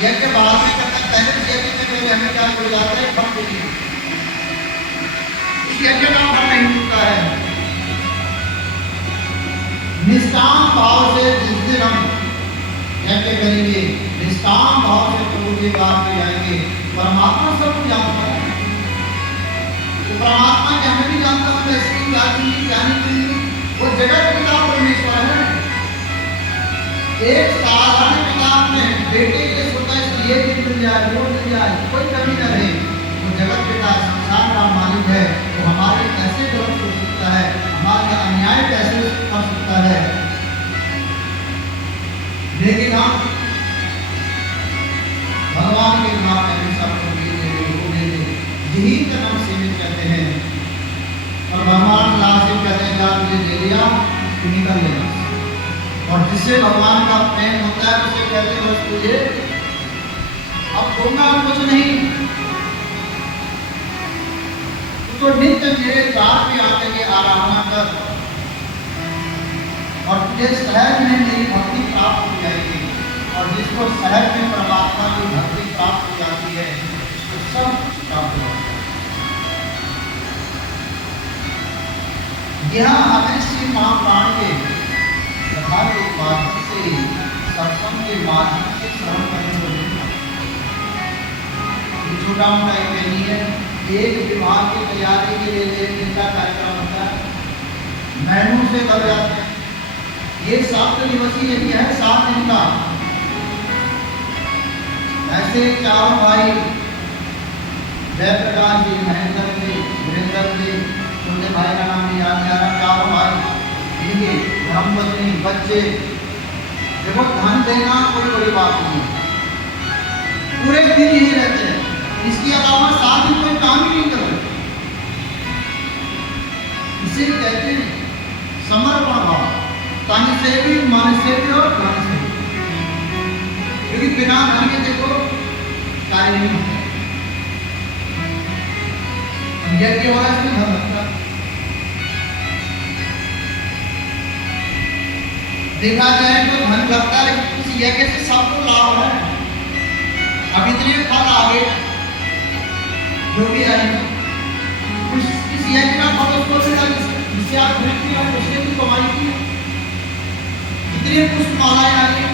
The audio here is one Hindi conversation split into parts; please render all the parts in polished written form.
यज्ञ बाद में करना, पहले यज्ञ में पहले हमें क्या मिल जाता है, फल मिली। इस यज्ञ का फल नहीं मिलता है। निष्काम भाव से जिस दिन हम यज्ञ करेंगे, निष्काम भाव से प्रभु के बात में जाएंगे, परमात्मा सब कुछ जानता है। तो परमात्मा के हमें भी जानता हूँ, इसकी ज्ञानी चाहिए, वो जगत पिता परमेश्वर है। एक साधारण किताब में बेटे के सोता इसलिए भी मिल जाए, वो मिल जाए, कोई कमी न रहे। वो जगत पिता संसार का मालिक है, वो हमारे कैसे गलत हो सकता है, हमारा अन्याय कैसे कर सकता है। लेकिन हम भगवान के नाम में हमेशा यही कर्म सेवित करते हैं, और भगवान लास्ट से कहते हैं मुझे दे दिया तो निकल लेना। और जिससे भगवान का प्रेम होता है उसे कहते हैं बस तुझे अब छोड़ना कुछ नहीं, तो नित्य मेरे द्वार पे आकर के आराधना कर, और तुझे सहज में मेरी भक्ति प्राप्त हो जाएगी। और जिसको सहज में परमात्मा की भक्ति प्राप्त हो जाती है उसको सब कुछ प्राप्त हो जाता है। यह हमें श्री महाप्राण के कथा के माध्यम से, सत्संग के माध्यम से श्रवण करने को मिलता है। छोटा मोटा एक नहीं है, एक विवाह की तैयारी के लिए एक दिन का कार्यक्रम होता है, महीनों से कर जाते हैं। ये 7 दिवसीय यज्ञ है, 7 दिन का। ऐसे चारों भाई जयप्रकाश जी, महेंद्र जी, वीरेंद्र जी, उनके भाई का नाम भी याद आ रहा, चारों भाई, इनके धर्मपत्नी, बच्चे, देखो धन देना कोई बड़ी बात नहीं है, पूरे दिन यही रहते हैं। इसके अलावा 7 दिन कोई काम ही नहीं कर रहे। इसे कहते हैं समर्पण भाव, तन से भी, मन से भी और धन से भी, क्योंकि बिना धन के देखो कार्य नहीं होता। यज्ञ हो रहा है इसमें धन लगता है। देखा जाए तो धन लगता है, लेकिन इस यज्ञ से सबको लाभ है। अब इतने फल आगे जो भी आएंगे, इस यज्ञ का फल उसको मिला जिससे आप खरीदती हो, उसने भी कमाई की। इतने पुष्पमालाएं आ गई,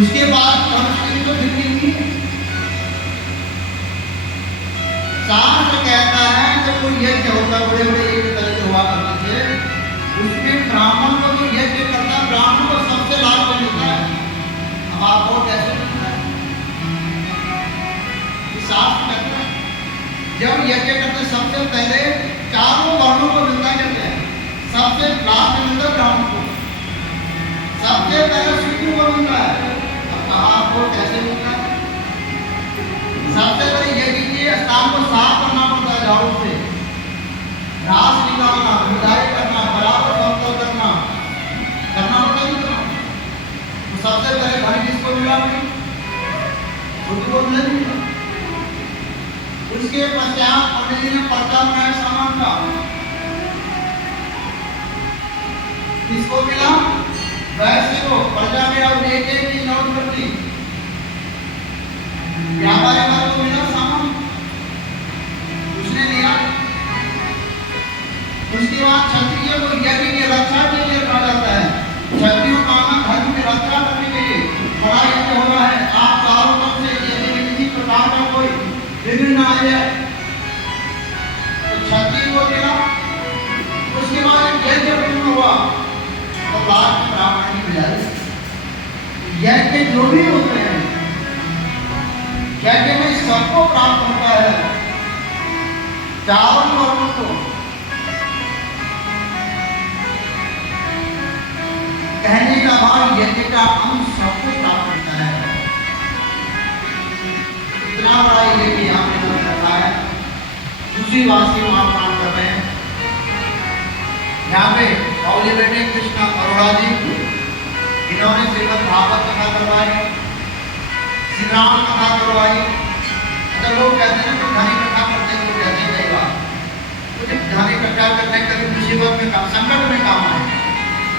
उसके बाद मनुष्य की तो बिक्री हुई है। शास्त्र कहता है जब कोई यज्ञ होता, बड़े बड़े यज्ञ करते हुआ करते थे, उसमें ब्राह्मण को जो यज्ञ करता है, ब्राह्मण को सबसे लाभ मिलता है। अब आपको कैसे मिलता है? शास्त्र कहता है जब यज्ञ करते सबसे पहले चारों वर्णों को मिलता करते हैं, सबसे लाभ मिलता है ब्राह्मण को, सबसे पहले शूद्र को मिलता है। अब आपको कैसे मिलता है? सबसे पहले यज्ञ के स्थान को साफ करना पड़ता है, झाड़ू से घास निकालना, खुदाई करना, बराबर समतल करना पड़ता है। तो सबसे पहले धन किसको मिला? शूद्र को मिला। उसके पश्चात पंडित जी ने पर्चा बनाया सामान का, किसको मिला? वैसे को पर्चा में और एक की नोट कर दी। व्यापारी वाले को मिला सामान, उसने लिया। उसके बाद क्षत्रिय को यज्ञ की रक्षा के लिए कहा जाता है। क्षत्रियों का धर्म की रक्षा करने के लिए बड़ा यज्ञ हो रहा है। आप चारों तरफ से यदि किसी प्रकार का कोई विघ्न आ जाए तो क्षत्रिय को मिला। उसके बाद यज्ञ पूर्ण हुआ तो लास्ट ब्राह्मण की मिला। यज्ञ जो भी होते हैं, यज्ञ में सबको प्राप्त होता है, चारों वर्णों को। कहने का भाव यज्ञ का अंश सबको प्राप्त होता है। इतना बड़ा यज्ञ यहाँ पे करता है। दूसरी बात से महाप्राण कर रहे हैं यहाँ पे बाउली बेटे कृष्ण अरोड़ा जी, इन्होंने श्रीमद् भागवत कथा करवाई, श्री राम कथा करवाई। अगर लोग कहते हैं तो धन इकट्ठा करते हैं, लोग कहते हैं कई बार मुझे धन इकट्ठा करने कभी मुसीबत में काम, संकट में काम आए।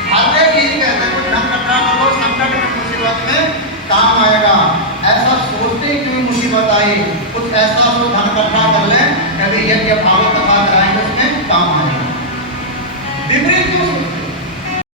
हर एक यही कहते हैं कुछ धन इकट्ठा करो, संकट में मुसीबत में काम आएगा। ऐसा सोचते ही कोई मुसीबत आई, कुछ ऐसा तो धन इकट्ठा कर लें, कभी यज्ञ भागवत कथा कराएंगे, उसमें काम आएगा।